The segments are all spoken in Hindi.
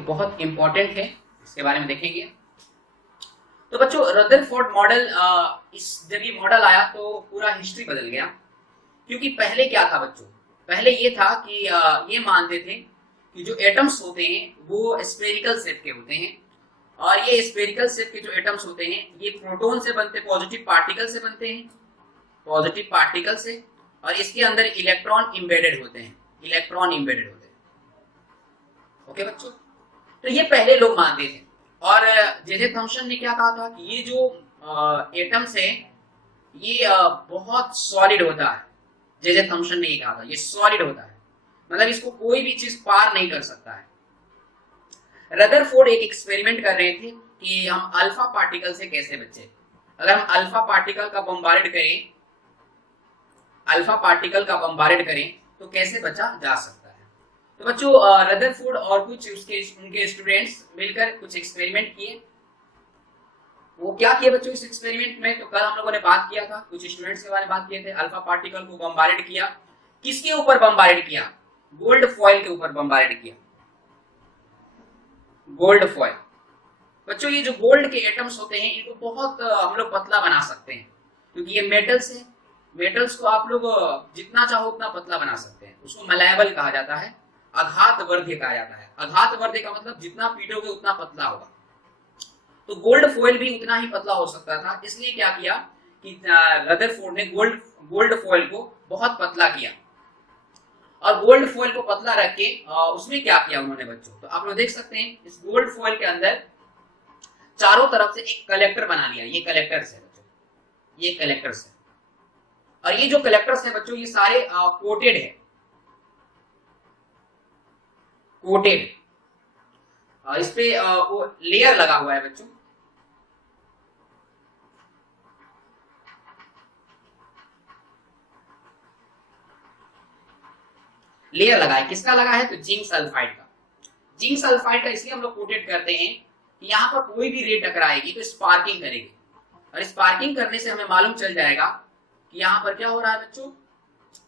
बहुत इंपॉर्टेंट है, इसके बारे में देखेंगे। तो बच्चों रदरफोर्ड मॉडल, जब ये मॉडल आया तो पूरा हिस्ट्री बदल गया। क्योंकि पहले क्या था बच्चों, पहले ये था कि ये मानते थे कि जो एटम्स होते हैं वो स्फेरिकल शेप के होते हैं, और ये स्फेरिकल शेप के जो एटम्स होते हैं ये प्रोटॉन से बनते, पॉजिटिव पार्टिकल से बनते हैं, पॉजिटिव पार्टिकल से, और इसके अंदर इलेक्ट्रॉन एम्बेडेड होते हैं, इलेक्ट्रॉन एम्बेडेड होते हैं। ओके बच्चों, तो ये पहले लोग मानते थे। और जे थॉम्सन ने क्या कहा था कि ये जो एटम्स है ये बहुत सॉलिड होता है। जे थॉम्सन ने ये कहा था ये सॉलिड होता है, मतलब इसको कोई भी चीज पार नहीं कर सकता है। रदरफोर्ड एक एक्सपेरिमेंट कर रहे थे कि हम अल्फा पार्टिकल से कैसे बचे। अगर हम अल्फा पार्टिकल का बम्बार्ड करें, अल्फा पार्टिकल का बम्बार्ड करें तो कैसे बचा जा सकता है। तो बच्चों रदरफोर्ड और कुछ उनके स्टूडेंट्स मिलकर कुछ एक्सपेरिमेंट किए। वो क्या किए बच्चों इस एक्सपेरिमेंट में, तो कल हम लोगों ने बात किया था, कुछ स्टूडेंट्स के बारे में बात किए थे। अल्फा पार्टिकल को बम्बार्ड किया, किसके ऊपर बम्बार्ड किया, गोल्ड फॉइल के ऊपर बम्बार्ड किया, गोल्ड फॉइल। बच्चों ये जो गोल्ड के एटम्स होते हैं इनको बहुत हम लोग पतला बना सकते हैं, क्योंकि ये मेटल्स है। मेटल्स को आप लोग जितना चाहो उतना पतला बना सकते हैं। उसको मलायबल कहा जाता है, आघातवर्ध्य कहा जाता है। आघातवर्ध्य का मतलब जितना पीटोगे उतना पतला होगा। तो गोल्ड फॉइल भी उतना ही पतला हो सकता था, इसलिए क्या किया कि रदरफोर्ड ने गोल्ड फॉइल को बहुत पतला किया, और गोल्ड फॉइल को पतला रख के उसमें क्या किया उन्होंने बच्चों, तो आप लोग देख सकते हैं इस गोल्ड फॉइल के अंदर चारों तरफ से एक कलेक्टर बना लिया। ये कलेक्टर्स है बच्चों, ये कलेक्टर्स है, और ये जो कलेक्टर्स है बच्चों ये सारे कोटेड है, कोटेड। इस पे वो लेयर लगा हुआ है बच्चों, लेयर लगा है। किसका लगा है, तो जिंक सल्फाइड का। जिंक सल्फाइड का इसलिए हम लोग कोटेड करते हैं कि यहाँ पर कोई भी रे टकराएगी तो स्पार्किंग करेगी, और स्पार्किंग करने से हमें मालूम चल जाएगा कि यहाँ पर क्या हो रहा है बच्चों,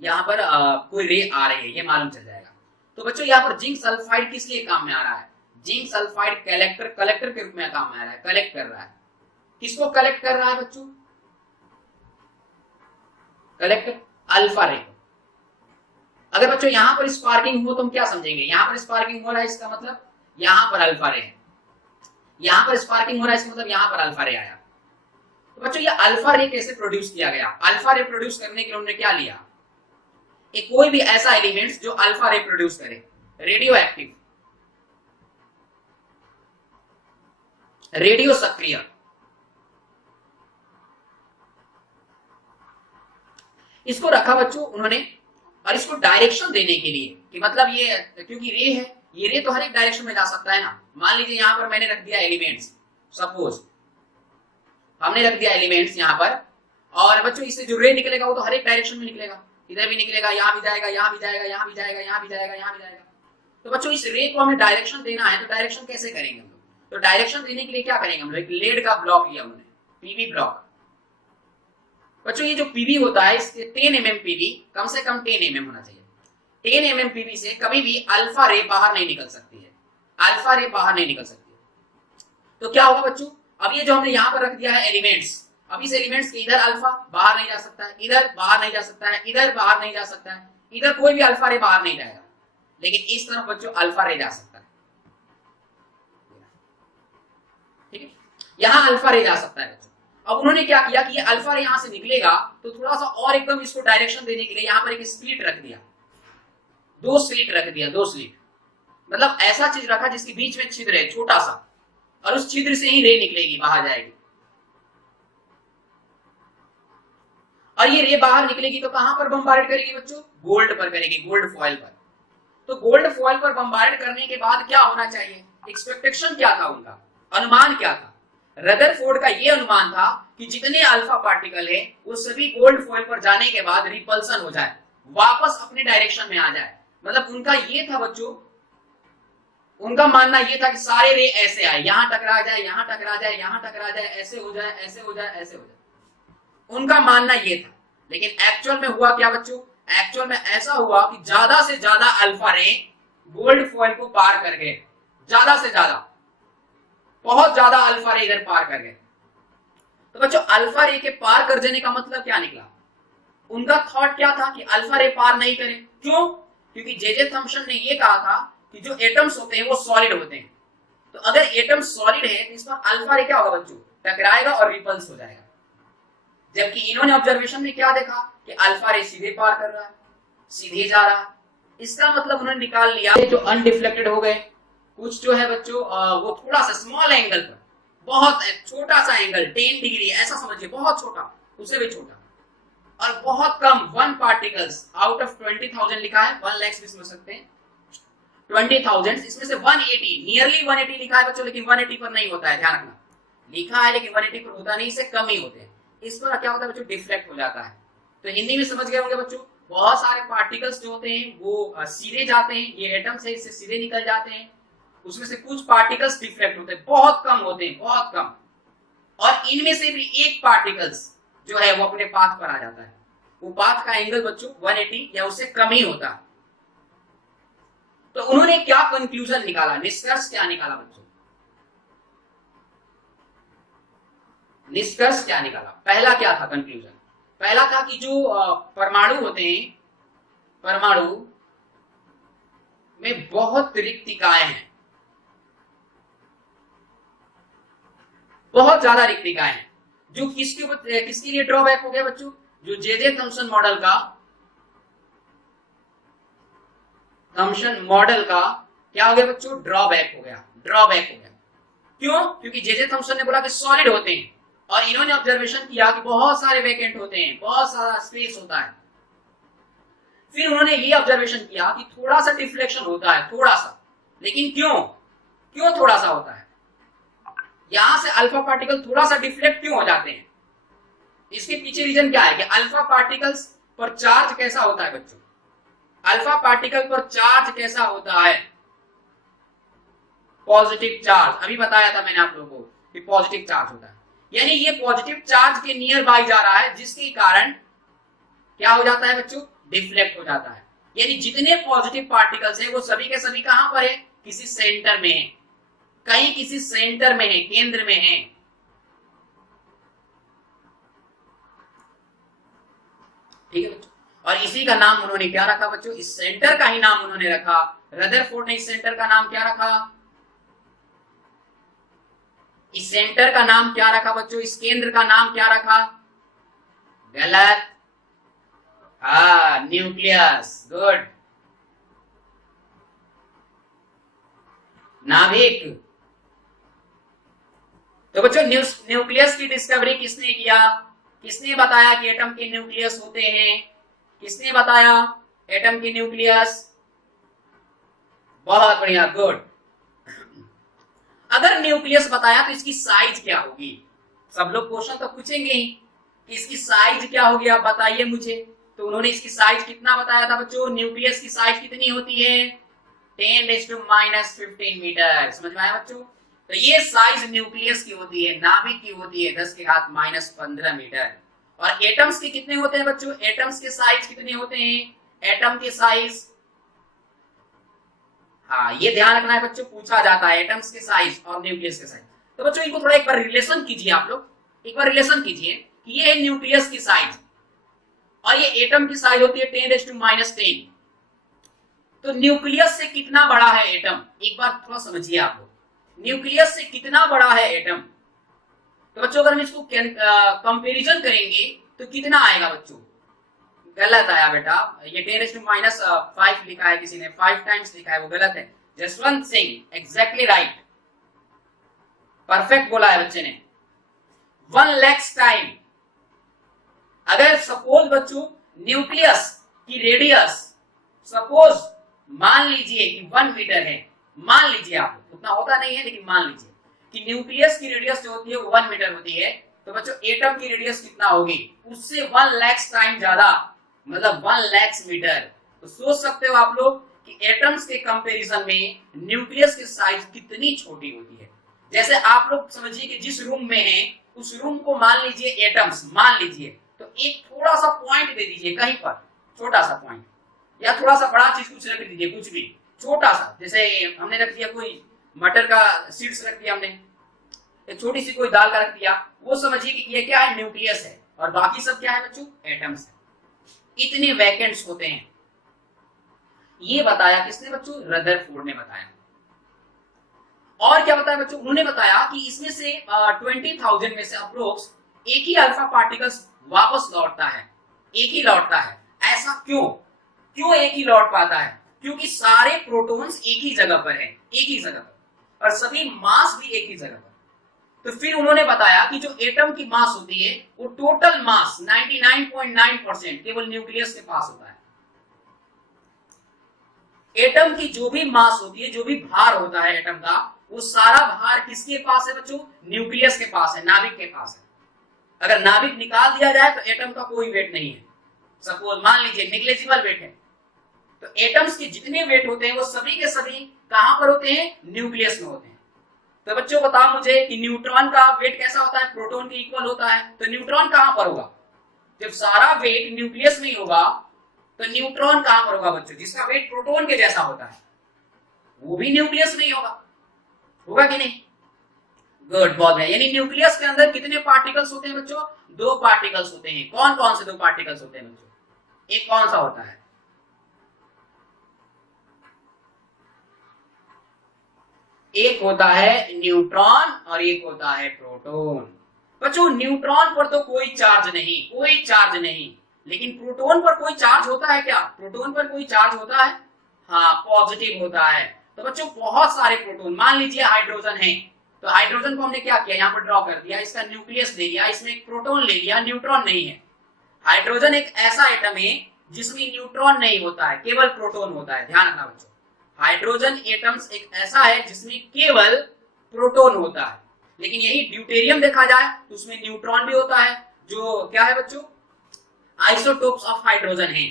यहाँ पर कोई रे आ रही है, ये मालूम चल जाएगा। तो बच्चों यहाँ पर जिंक सल्फाइड किस लिए काम में आ रहा है, जिंक सल्फाइड कलेक्टर के रूप में काम में आ रहा है, कलेक्ट कर रहा है। किसको कलेक्ट कर रहा है बच्चों, कलेक्टर अल्फा रे। अगर बच्चों यहाँ पर स्पार्किंग हो तो हम क्या समझेंगे, यहाँ पर स्पार्किंग हो रहा है इसका मतलब यहाँ पर अल्फा रे है, यहाँ पर स्पार्किंग हो रहा है इसका मतलब यहाँ पर अल्फा रे आया। तो बच्चों ये अल्फा रे कैसे प्रोड्यूस किया गया, अल्फा रे प्रोड्यूस करने के लिए उन्होंने क्या लिया, एक कोई भी ऐसा एलिमेंट जो अल्फा रे प्रोड्यूस करे, रेडियो एक्टिव, रेडियो सक्रिय। इसको रखा बच्चों उन्होंने, और इसको डायरेक्शन देने के लिए कि मतलब ये क्योंकि रे है, ये रे तो हर एक डायरेक्शन में जा सकता है ना। मान लीजिए यहां पर मैंने रख दिया एलिमेंट्स, सपोज हमने रख दिया एलिमेंट्स यहां पर, और बच्चों इससे जो रे निकलेगा वो तो हर एक डायरेक्शन में निकलेगा, इधर भी निकलेगा, यहां भी जाएगा, यहां भी जाएगा, यहां भी जाएगा, यहां भी जाएगा, यहां भी जाएगा। तो बच्चों इस रे को हमें डायरेक्शन देना है, तो डायरेक्शन कैसे करेंगे हम लोग, तो डायरेक्शन देने के लिए क्या करेंगे हम लोग, एक लेड का ब्लॉक लिया उन्होंने, पीवी ब्लॉक। बच्चों ये जो पीवी होता है इसके 10 mm पीवी, कम से कम 10 mm होना चाहिए। 10 mm पीवी से कभी भी अल्फा रे बाहर नहीं निकल सकती है, अल्फा रे बाहर नहीं निकल सकती है। तो क्या होगा बच्चों, अब ये जो हमने यहाँ पर रख दिया है एलिमेंट्स, अब इस एलिमेंट्स के इधर अल्फा बाहर नहीं जा सकता है, इधर बाहर नहीं जा सकता है, इधर बाहर नहीं जा सकता है, इधर कोई भी अल्फा रे बाहर नहीं जाएगा, लेकिन इस तरफ बच्चों अल्फा रे जा सकता है, ठीक है, यहाँ अल्फा रे जा सकता है बच्चों। अब उन्होंने क्या किया कि ये अल्फा रे यहां से निकलेगा तो थोड़ा सा और एकदम इसको डायरेक्शन देने के लिए यहाँ पर एक स्लिट रख दिया, दो स्लिट रख दिया, दो स्लिट, मतलब ऐसा चीज रखा जिसके बीच में छिद्र है छोटा सा, और उस छिद्र से ही रे निकलेगी, बाहर जाएगी। और ये रे बाहर निकलेगी तो कहां पर बम्बार्ड करेगी बच्चों, गोल्ड पर करेगी, गोल्ड फॉइल पर। तो गोल्ड फॉइल पर बम्बार्ड करने के बाद क्या होना चाहिए, एक्सपेक्टेशन क्या था उनका, अनुमान क्या था, रदरफोर्ड का ये अनुमान था कि जितने अल्फा पार्टिकल है वो सभी गोल्ड फॉइल पर जाने के बाद रिपल्सन हो जाए, वापस अपने डायरेक्शन में आ जाए। मतलब उनका ये था बच्चों, उनका मानना ये था कि सारे रे ऐसे आए, यहां टकरा जाए, यहां टकरा जाए, यहां टकरा जाए, ऐसे हो जाए, ऐसे हो जाए, ऐसे हो जाए, उनका मानना ये था। लेकिन एक्चुअल में हुआ क्या बच्चों, एक्चुअल में ऐसा हुआ कि ज्यादा से ज्यादा अल्फा रे गोल्ड फॉइल को पार कर गए, ज्यादा से ज्यादा, बहुत ज्यादा अल्फा रे इधर पार कर गए। तो बच्चों अल्फा रे के पार कर जाने का मतलब क्या निकला? उनका थॉट क्या था कि अल्फा रे पार नहीं करें। क्यों? क्योंकि जे थॉम्सन ने ये कहा था कि जो एटम्स होते हैं वो सॉलिड होते हैं, तो अगर एटम सॉलिड है तो इस पर अल्फा रे क्या होगा बच्चों? टकराएगा और रिपल्स हो जाएगा। जबकि इन्होंने ऑब्जर्वेशन में क्या देखा कि अल्फा रे सीधे पार कर रहा है, सीधे जा रहा है। इसका मतलब उन्होंने निकाल लिया जो अनडिफ्लेक्टेड हो गए, कुछ जो है बच्चों वो थोड़ा सा स्मॉल एंगल पर, बहुत छोटा सा एंगल 10 डिग्री ऐसा समझिए, बहुत छोटा, उससे भी छोटा, और बहुत कम 1 पार्टिकल्स आउट ऑफ 20,000 लिखा है, 1 लाख भी समझ सकते हैं, 20,000 इसमें से 180 नियरली 180 लिखा है बच्चों, लेकिन 180 पर नहीं होता है, ध्यान रखना, लिखा है लेकिन 180 पर होता नहीं, इससे कम ही होते हैं। इस पर क्या होता है बच्चों? डिफ्लेक्ट हो जाता है। तो हिंदी में समझ गए होंगे बच्चों, बहुत सारे पार्टिकल्स जो होते हैं वो सीधे जाते हैं, ये एटम से इससे सीधे निकल जाते हैं, उसमें से कुछ पार्टिकल्स डिफ्लेक्ट होते हैं, बहुत कम होते हैं, बहुत कम, और इनमें से भी एक पार्टिकल्स जो है वो अपने पाथ पर आ जाता है। वो पाथ का एंगल बच्चों 180 या उससे कम ही होता है। तो उन्होंने क्या कंक्लूजन निकाला, निष्कर्ष क्या निकाला बच्चों? निष्कर्ष क्या निकाला? पहला क्या था कंक्लूजन? पहला था कि जो परमाणु होते हैं, परमाणु में बहुत रिक्तिकाएं हैं, बहुत ज्यादा रिक्तिकाएं हैं, जो किसके लिए ड्रॉबैक हो गया बच्चों? जो जे थॉम्सन मॉडल का क्या हो गया बच्चों? ड्रॉबैक हो गया, ड्रॉबैक हो गया। क्यों? क्योंकि जे थॉम्सन ने बोला कि सॉलिड होते हैं, और इन्होंने ऑब्जर्वेशन किया कि बहुत सारे वैकेंट होते हैं, बहुत सारा स्पेस होता है। फिर उन्होंने ये ऑब्जर्वेशन किया कि थोड़ा सा डिफ्लेक्शन होता है, थोड़ा सा, लेकिन क्यों थोड़ा सा होता है? यहां से अल्फा पार्टिकल थोड़ा सा डिफ्लेक्ट क्यों हो जाते हैं? इसके पीछे रीजन क्या है कि अल्फा पार्टिकल्स पर चार्ज कैसा होता है बच्चों? अल्फा पार्टिकल पर चार्ज कैसा होता है? Positive charge. अभी बताया था मैंने आप लोगों को कि पॉजिटिव चार्ज होता है, यानी ये पॉजिटिव चार्ज के नियर बाय जा रहा है, जिसके कारण क्या हो जाता है बच्चों? डिफ्लेक्ट हो जाता है। यानी जितने पॉजिटिव पार्टिकल्स हैं वो सभी के सभी कहां पर है? किसी सेंटर में है, कहीं किसी सेंटर में है, केंद्र में है। ठीक है बच्चों, और इसी का नाम उन्होंने क्या रखा बच्चों? इस सेंटर का ही नाम उन्होंने रखा, रदरफोर्ड ने इस सेंटर का नाम क्या रखा? इस सेंटर का नाम क्या रखा बच्चों? इस केंद्र का नाम क्या रखा? गलत, न्यूक्लियस। गुड, नाभिक। तो बच्चों न्यूक्लियस की डिस्कवरी किसने किया? किसने बताया कि एटम के न्यूक्लियस होते हैं? किसने बताया एटम के न्यूक्लियस? बहुत बढ़िया, गुड। अगर न्यूक्लियस बताया तो इसकी साइज क्या होगी? सब लोग क्वेश्चन तो पूछेंगे ही कि इसकी साइज क्या होगी, आप बताइए मुझे। तो उन्होंने इसकी साइज कितना बताया था बच्चों? न्यूक्लियस की साइज कितनी होती है? 10⁻⁻15 मीटर। समझ में आया बच्चों? तो ये साइज न्यूक्लियस की होती है, नाभिक की होती है 10⁻⁻15 मीटर। और एटम्स के कितने होते हैं बच्चों? एटम्स के साइज कितने होते हैं? एटम के साइज, ये ध्यान रखना है बच्चों, पूछा जाता है एटम्स के साइज और न्यूक्लियस के साइज। तो बच्चों इनको थोड़ा एक बार रिलेशन कीजिए, आप लोग एक बार रिलेशन कीजिए कि ये है न्यूक्लियस की साइज और ये एटम की साइज होती है 10⁻10। तो न्यूक्लियस से कितना बड़ा है एटम? एक बार थोड़ा समझिए आप लोग, न्यूक्लियस से कितना बड़ा है एटम? तो बच्चों अगर हम इसको कंपैरिजन करेंगे तो कितना आएगा बच्चों? गलत आया बेटा, ये 10⁻5 लिखा है, किसी ने 5 टाइम्स लिखा है, वो गलत है। Jaswant Singh exactly right, perfect बोला है बच्चे ने, 1 लाख टाइम। अगर सपोज बच्चों न्यूक्लियस की रेडियस सपोज मान लीजिए कि 1 मीटर है, मान लीजिए, आप उतना होता नहीं है लेकिन मान लीजिए कि न्यूक्लियस की रेडियस जो होती है वो 1 मीटर होती है, तो बच्चों एटम की रेडियस कितना होगी? उससे 1 लाख टाइम ज्यादा, मतलब 1 लाख मीटर। तो सोच सकते हो आप लोग कि एटम्स के कंपैरिजन में न्यूक्लियस की साइज कितनी छोटी होती है। जैसे आप लोग समझिए कि जिस रूम में है उस रूम को मान लीजिए एटम्स मान लीजिए, तो एक थोड़ा सा पॉइंट दे दीजिए कहीं पर, छोटा सा पॉइंट, या थोड़ा सा बड़ा चीज कुछ रख दीजिए, कुछ भी छोटा सा, जैसे हमने रख दिया कोई मटर का सीड्स रख दिया हमने, एक छोटी सी कोई दाल का रख दिया, वो समझिए कि ये क्या है, न्यूक्लियस है, और बाकी सब क्या है बच्चों, एटम्स है। इतने वैकेंट्स होते हैं, ये बताया किसने बच्चों, रदरफोर्ड ने बताया। और क्या बताया बच्चों, उन्होंने बताया कि इसमें से 20,000 में से अप्रोक्स एक ही अल्फा पार्टिकल्स वापस लौटता है, एक ही लौटता है। ऐसा क्यों, क्यों एक ही लौट पाता है, क्योंकि सारे प्रोटॉन्स एक ही जगह पर हैं, एक ही जगह पर, और सभी मास भी एक ही जगह पर। तो फिर उन्होंने बताया कि जो एटम की मास होती है वो टोटल मास 99.9% केवल न्यूक्लियस के पास होता है। एटम की जो भी मास होती है, जो भी भार होता है एटम का, वो सारा भार किसके पास है बच्चों, न्यूक्लियस के पास है, नाभिक के पास है। अगर नाभिक निकाल दिया जाए तो एटम का कोई वेट नहीं है, सपोज मान लीजिए नेग्लिजिबल वेट है, तो एटम्स के जितने वेट होते हैं वो सभी के सभी कहां पर होते हैं, न्यूक्लियस में होते हैं। तो बच्चों बताओ मुझे कि न्यूट्रॉन का वेट कैसा होता है, प्रोटॉन के इक्वल होता है, तो न्यूट्रॉन कहां पर होगा, जब सारा वेट न्यूक्लियस में ही होगा तो न्यूट्रॉन कहां पर होगा बच्चों, जिसका वेट प्रोटॉन के जैसा होता है वो भी न्यूक्लियस में ही होगा, होगा कि नहीं, गुड, बहुत है। यानी न्यूक्लियस के अंदर कितने पार्टिकल्स होते हैं बच्चों, 2 पार्टिकल्स होते हैं। कौन कौन से 2 पार्टिकल्स होते हैं बच्चों, एक कौन सा होता है, एक होता है न्यूट्रॉन और एक होता है प्रोटॉन। बच्चों न्यूट्रॉन पर तो कोई चार्ज नहीं, कोई चार्ज नहीं, लेकिन प्रोटॉन पर कोई चार्ज होता है क्या, प्रोटॉन पर कोई चार्ज होता है, हाँ पॉजिटिव होता है। तो बच्चों बहुत सारे प्रोटॉन, मान लीजिए हाइड्रोजन है, तो हाइड्रोजन को हमने क्या किया, यहाँ पर ड्रॉ कर दिया, इसका न्यूक्लियस ले लिया, इसमें एक प्रोटॉन ले लिया, न्यूट्रॉन नहीं है। हाइड्रोजन एक ऐसा एटम है जिसमें न्यूट्रॉन नहीं होता है, केवल प्रोटॉन होता है, ध्यान रखना बच्चों। हाइड्रोजन एटम्स एक ऐसा है जिसमें केवल प्रोटॉन होता है। लेकिन यही ड्यूटेरियम देखा जाए तो उसमें न्यूट्रॉन भी होता है, जो क्या है बच्चों, आइसोटोप्स ऑफ हाइड्रोजन है।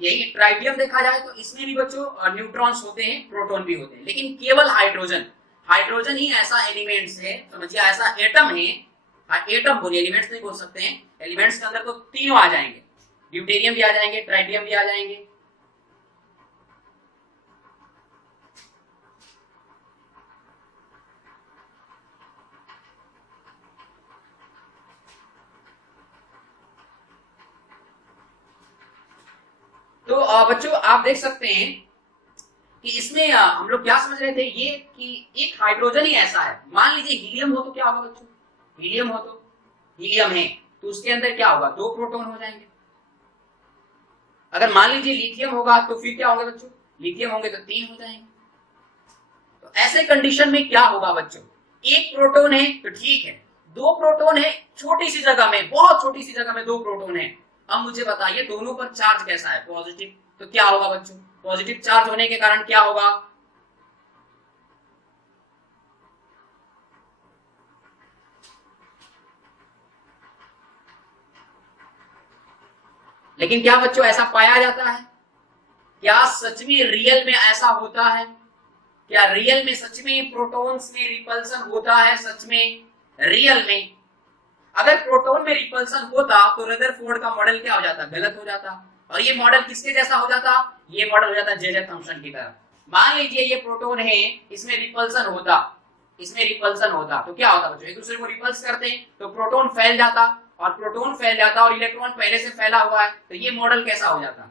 यही ट्राइटियम देखा जाए तो इसमें भी बच्चों न्यूट्रॉन्स होते हैं, प्रोटॉन भी होते हैं, लेकिन केवल हाइड्रोजन, हाइड्रोजन ही ऐसा एलिमेंट्स है, समझिए ऐसा एटम है, एटम बोलिए, एलिमेंट्स नहीं बोल सकते हैं, एलिमेंट्स के अंदर तो तीनों आ जाएंगे, ड्यूटेरियम भी आ जाएंगे, ट्राइटियम भी आ जाएंगे। तो बच्चों आप देख सकते हैं कि इसमें हम लोग क्या समझ रहे थे, ये कि एक हाइड्रोजन ही ऐसा है। मान लीजिए हीलियम हो तो क्या होगा बच्चों, हीलियम हो तो, हीलियम है तो उसके अंदर क्या होगा, 2 प्रोटॉन हो जाएंगे। अगर मान लीजिए लिथियम होगा तो फिर क्या होगा बच्चों, लिथियम होंगे तो 3 हो जाएंगे। तो ऐसे कंडीशन में क्या होगा बच्चों, एक प्रोटॉन है तो ठीक है, 2 प्रोटॉन है, छोटी सी जगह में, बहुत छोटी सी जगह में 2 प्रोटॉन है। अब मुझे बताइए दोनों पर चार्ज कैसा है, पॉजिटिव, तो क्या होगा बच्चों, पॉजिटिव चार्ज होने के कारण क्या होगा, लेकिन क्या बच्चों ऐसा पाया जाता है, क्या सच में रियल में ऐसा होता है, क्या रियल में सच में प्रोटॉन्स में रिपल्सन होता है, सच में रियल में? अगर प्रोटॉन में रिपल्सन होता तो रदरफोर्ड का मॉडल क्या हो जाता, गलत हो जाता, और ये मॉडल किसके जैसा हो जाता, ये मॉडल हो जाता जे थॉम्सन की तरह। मान लीजिए ये प्रोटॉन है, इसमें रिपल्सन होता, इसमें रिपल्सन होता तो क्या होता बच्चों, एक दूसरे को रिपल्स करते हैं तो प्रोटॉन फैल जाता, और प्रोटॉन फैल जाता और इलेक्ट्रॉन पहले से फैला हुआ है, तो ये मॉडल कैसा हो जाता,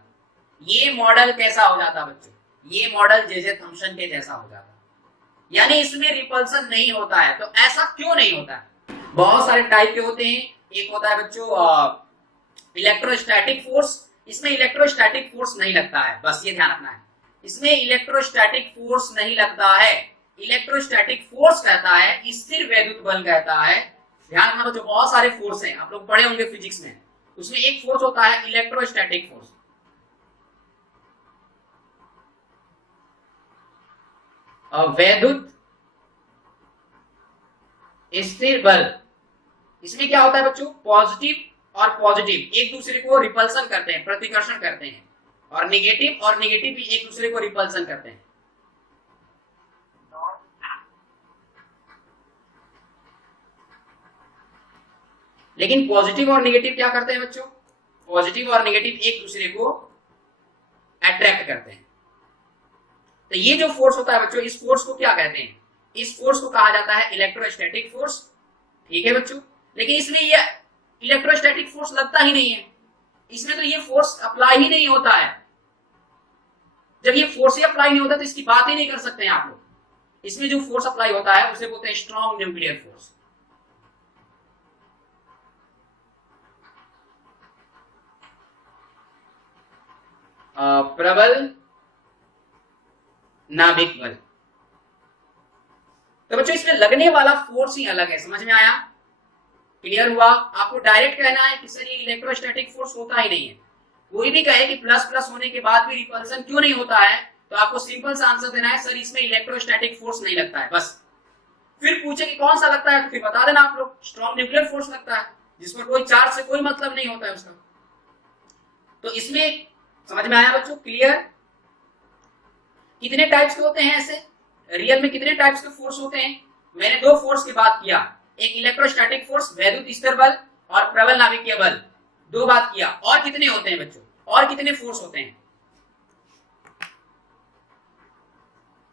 ये मॉडल कैसा हो जाता बच्चों, ये मॉडल जे थॉम्सन के जैसा हो जाता। यानी इसमें रिपल्सन नहीं होता है। तो ऐसा क्यों नहीं होता है, बहुत सारे टाइप के होते हैं। एक होता है बच्चों इलेक्ट्रोस्टैटिक फोर्स, इसमें इलेक्ट्रोस्टैटिक फोर्स नहीं लगता है, बस ये ध्यान रखना है, इसमें इलेक्ट्रोस्टैटिक फोर्स नहीं लगता है। इलेक्ट्रोस्टैटिक फोर्स कहता है स्थिर वैद्युत बल कहता है। ध्यान रखना बच्चों, बहुत सारे फोर्स हैं, आप लोग पढ़े होंगे फिजिक्स में, उसमें एक फोर्स होता है इलेक्ट्रोस्टैटिक फोर्स, वैद्युत स्थिर बल। इसमें क्या होता है बच्चों, पॉजिटिव और पॉजिटिव एक दूसरे को रिपल्सन करते हैं, प्रतिकर्षण करते हैं, और नेगेटिव भी एक दूसरे को रिपल्सन करते हैं। लेकिन पॉजिटिव और नेगेटिव क्या करते हैं बच्चों, पॉजिटिव और नेगेटिव एक दूसरे को अट्रैक्ट करते हैं। तो ये जो फोर्स होता है बच्चों, इस फोर्स को क्या कहते हैं, इस फोर्स को कहा जाता है इलेक्ट्रोस्टैटिक फोर्स। ठीक है बच्चों, लेकिन इसमें ये इलेक्ट्रोस्टैटिक फोर्स लगता ही नहीं है, इसमें तो ये फोर्स अप्लाई ही नहीं होता है। जब ये फोर्स ही अप्लाई नहीं होता तो इसकी बात ही नहीं कर सकते हैं आप लोग। इसमें जो फोर्स अप्लाई होता है उसे बोलते हैं स्ट्रॉन्ग न्यूक्लियर फोर्स। प्रबल नाभिक बल। तो बच्चों इसमें लगने वाला फोर्स ही अलग है, समझ में आया? क्लियर हुआ? आपको डायरेक्ट कहना है कि सर ये इलेक्ट्रोस्टैटिक फोर्स होता ही नहीं है। कोई भी कहे कि प्लस प्लस होने के बाद भी रिपल्सन क्यों नहीं होता है, तो आपको सिंपल सा आंसर देना है सर इसमें इलेक्ट्रोस्टैटिक फोर्स नहीं लगता है, बस। फिर पूछे कि कौन सा लगता है, तो फिर बता देना आप लोग, स्ट्रॉन्ग न्यूक्लियर फोर्स लगता है, जिसमें कोई चार्ज से कोई मतलब नहीं होता है उसका। तो इसमें समझ में आया बच्चों? क्लियर? कितने टाइप्स के होते हैं ऐसे रियल में, कितने टाइप्स के फोर्स होते हैं? मैंने दो फोर्स की बात किया, एक इलेक्ट्रोस्टैटिक फोर्स वैद्युत स्तर बल और प्रबल नाभिकीय बल, दो बात किया। और कितने होते हैं बच्चों? और कितने फोर्स होते हैं?